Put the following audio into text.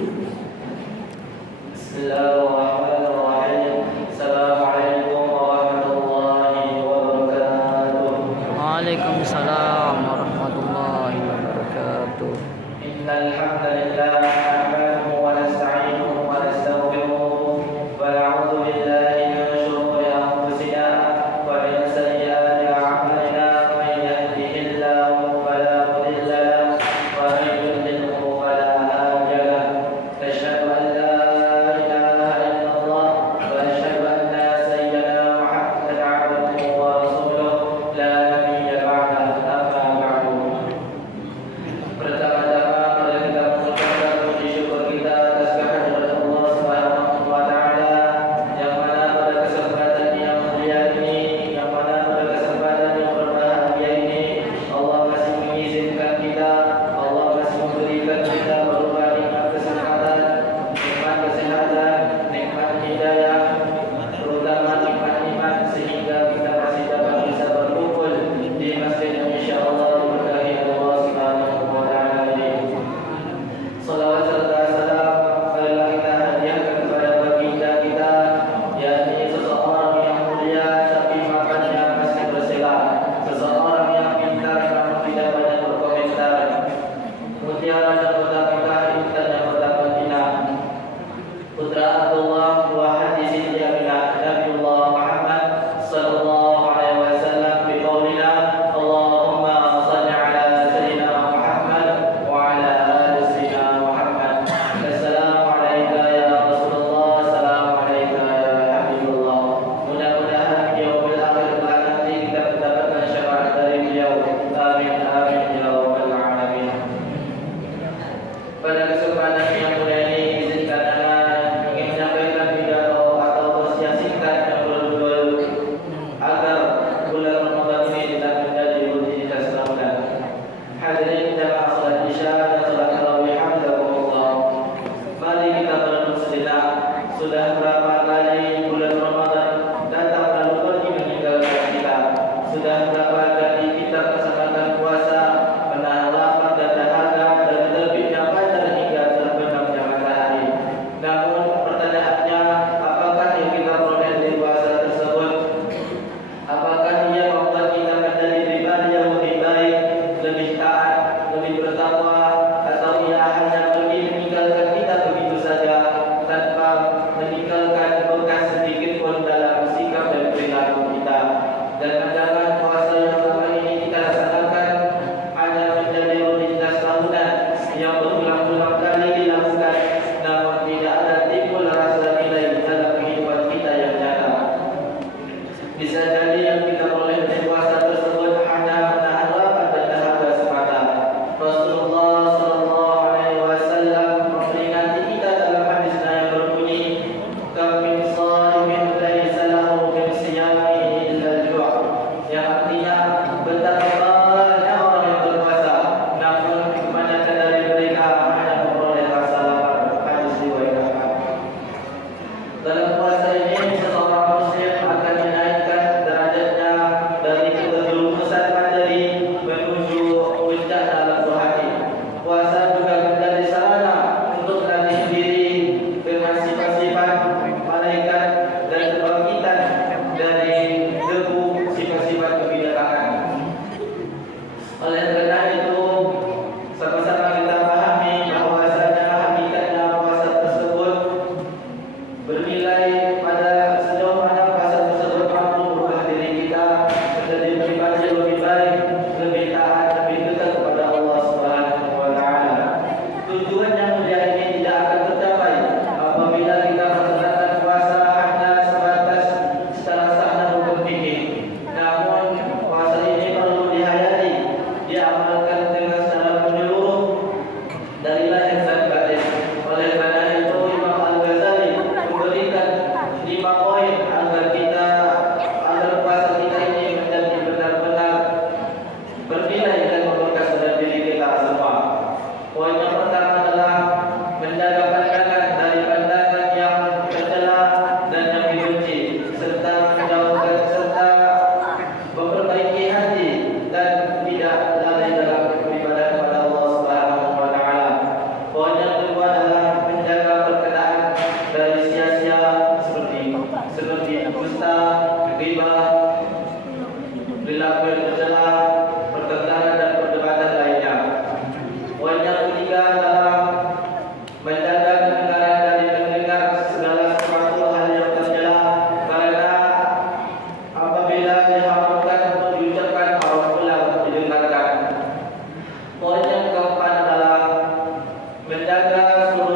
Bismillahirrahmanirrahim. Assalamualaikum warahmatullahi wabarakatuh. Waalaikumsalam warahmatullahi wabarakatuh. Innal hamdalillah nahmaduhu wa nasta'inuhu wa nastaghfiruh wa na'udzu billahi min shururi anfusina wa min sayyiati a'malina. Man yahdihillahu fala mudilla lahu wa man yudlilhu fala hadiya lahu. Asyhadu an la ilaha illallah wa asyhadu anna sayyidana Muhammadan 'abduhu wa rasuluh la nabiyya ba'dahu. Amma ba'du. Pertama-tama mari kita mengucapkan puji syukur kita atas kehadirat Allah Subhanahu wa taala, yang mana pada kesempatan yang mulia ini, yang mana pada kesempatan yang berbahagia ini, Allah masih mengizinkan kita, Allah masih memberikan kita berupa nikmat kesehatan, nikmat hidayah, terutama nikmat iman, sehingga kita masih dapat bisa berkumpul di masjid yang insyaallah diberkahi Allah Subhanahu wa taala ini. Salawat serta salam marilah kita hadiahkan kepada baginda kita, yakni seseorang yang mulia tapi makannya masih bersela, seseorang yang pintar namun tidak banyak berkomentar, mutiara dan kota Mekah, intan yang bertambah bina, putra Abdullah wa hadisin jami'ah Nabiullah Muhammad sallallahu alaihi wasallam biqaulina Allahumma salli ala sayyidina Muhammad wa ala ali sayyidina Muhammad. seluruh